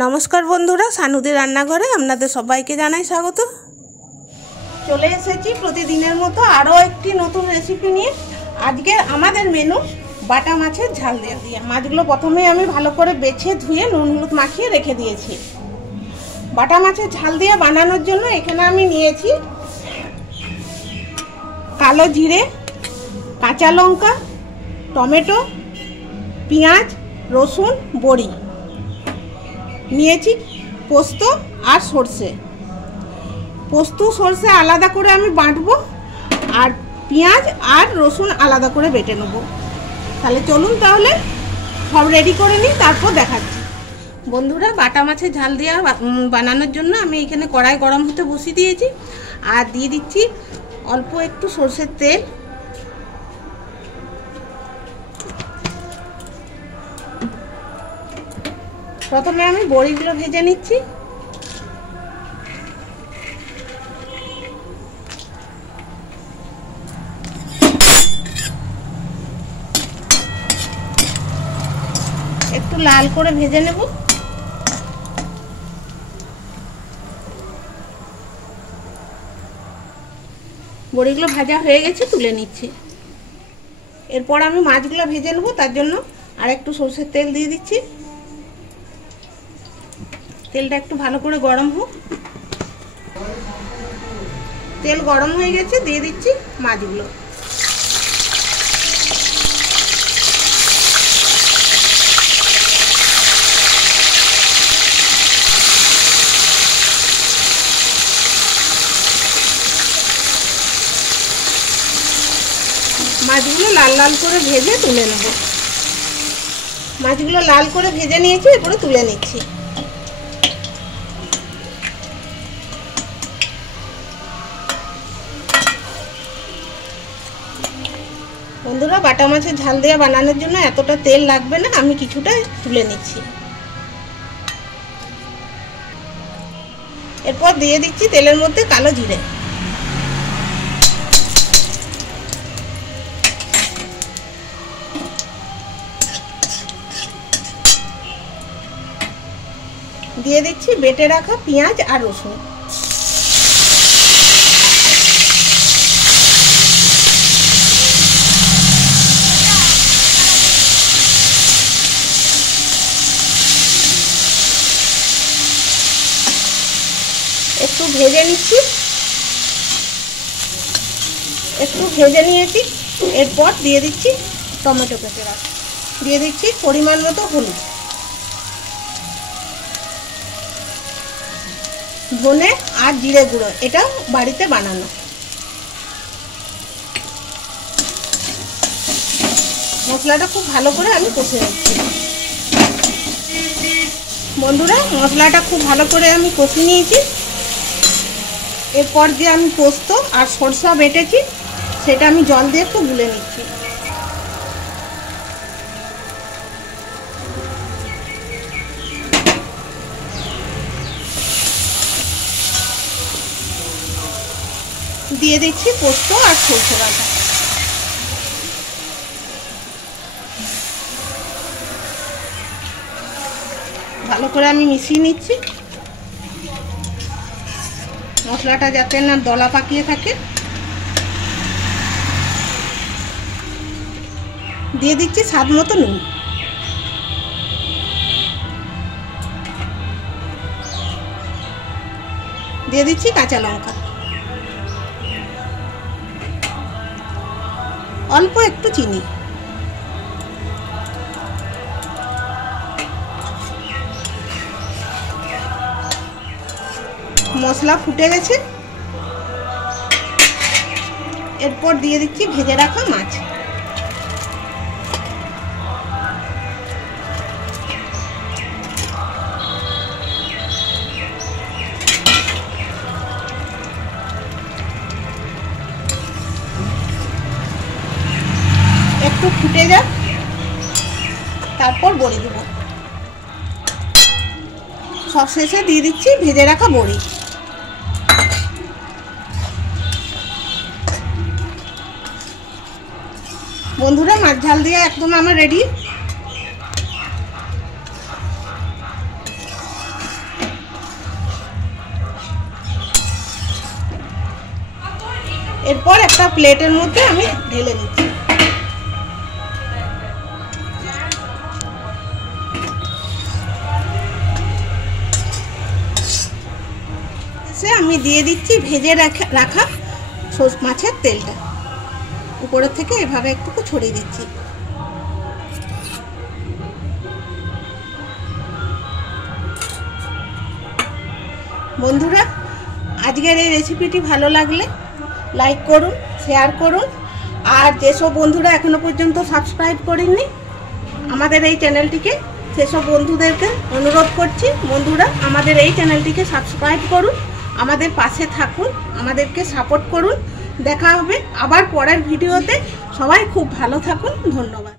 নমস্কার বন্ধুরা, সানুদি রান্নাঘরে আপনাদের সবাইকে জানাই স্বাগত। চলে এসেছি প্রতিদিনের মতো আরও একটি নতুন রেসিপি নিয়ে। আজকে আমাদের মেনু বাটা মাছের ঝাল দিয়ে। মাছগুলো প্রথমে আমি ভালো করে বেছে ধুয়ে নুন হলুদ মাখিয়ে রেখে দিয়েছি। বাটা মাছের ঝাল দিয়ে বানানোর জন্য এখানে আমি নিয়েছি কালো জিরে, কাঁচা লঙ্কা, টমেটো, পেঁয়াজ, রসুন, বড়ি, নিয়েছি পোস্ত আর সর্ষে। পোস্ত সর্ষে আলাদা করে আমি বাটবো আর পেঁয়াজ আর রসুন আলাদা করে বেটে নেব। তাহলে চলুন তাহলে সব রেডি করে নিই, তারপর দেখাচ্ছি। বন্ধুরা, বাটা মাছের ঝাল দিয়ে বানানোর জন্য আমি এখানে কড়াই গরম হতে বসিয়ে দিয়েছি আর দিয়ে দিচ্ছি অল্প একটু সর্ষের তেল। প্রথমে আমি বড়িগুলো ভেজে নিচ্ছি। একটু লাল করে ভেজে নেব। বড়িগুলো ভাজা হয়ে গেছে, তুলে নিচ্ছি। এরপর আমি মাছগুলো ভেজে নেব, তার জন্য আর একটু সরষের তেল দিয়ে দিচ্ছি। তেলটা একটু ভালো করে গরম হোক। তেল গরম হয়ে গেছে, দিয়ে দিচ্ছি মাছগুলো। মাছগুলো লাল লাল করে ভেজে তুলে নেব। মাছগুলো লাল করে ভেজে নিয়েছি, এরপরে তুলে নিচ্ছি। বন্ধুরা, বাটা মাছের ঝাল দিয়ে বানানোর জন্য এতটা তেল লাগবে না, আমি কিছুটা তুলে নিচ্ছি। এরপর দিয়ে দিচ্ছি তেলের মধ্যে কালো জিরে, দিয়ে দিচ্ছি বেটে রাখা পেঁয়াজ আর রসুন। একটু ভেজে নিচ্ছি, একটু ভেজে নিয়েছি। এরপর দিয়ে দিচ্ছি টমেটো কেটে রাখা, দিয়ে দিচ্ছি পরিমাণ মতো হলুদ, ধনে আর জিরে গুঁড়ো, এটা বাড়িতে বানানো। মশলাটা খুব ভালো করে আমি কষে নিচ্ছি। বন্ধুরা, মশলাটা খুব ভালো করে আমি কষে নিয়েছি। এরপর যে আমি পোস্ত আর সরষা বেটেছি, সেটা আমি জল দিয়ে একটু গুলে নিচ্ছি। দিয়ে দিচ্ছি পোস্ত আর সরষে বাটা। ভালো করে আমি মিশিয়ে নিচ্ছি, মশলাটা যাতে না দলা পাকিয়ে থাকে। দিয়ে দিচ্ছি স্বাদ মতো নুন। দিয়ে দিচ্ছি কাঁচা লঙ্কা, অল্প একটু চিনি। মশলা ফুটে গেছে, এরপর দিয়ে দিচ্ছি ভেজে রাখা মাছ। একটু ফুটে যাক, তারপর বড়ি দেব। সব শেষে দিয়ে দিচ্ছি ভেজে রাখা বড়ি। বন্ধুরা, মাছ ঝাল দিয়ে একদম আমার রেডি। এরপর একটা প্লেটের মধ্যে আমি ঢেলে নিচ্ছি। আমি দিয়ে দিচ্ছি ভেজে রাখা মাছের তেলটা, উপরের থেকে এভাবে একটু ছড়িয়ে দিচ্ছি। বন্ধুরা, আজকের এই রেসিপিটি ভালো লাগলে লাইক করুন, শেয়ার করুন, আর যেসব বন্ধুরা এখনো পর্যন্ত সাবস্ক্রাইব করেননি আমাদের এই চ্যানেলটিকে, সেসব বন্ধুদেরকে অনুরোধ করছি, বন্ধুরা আমাদের এই চ্যানেলটিকে সাবস্ক্রাইব করুন, আমাদের পাশে থাকুন, আমাদেরকে সাপোর্ট করুন। দেখা হবে আবার পরের ভিডিওতে। সবাই খুব ভালো থাকুন। ধন্যবাদ।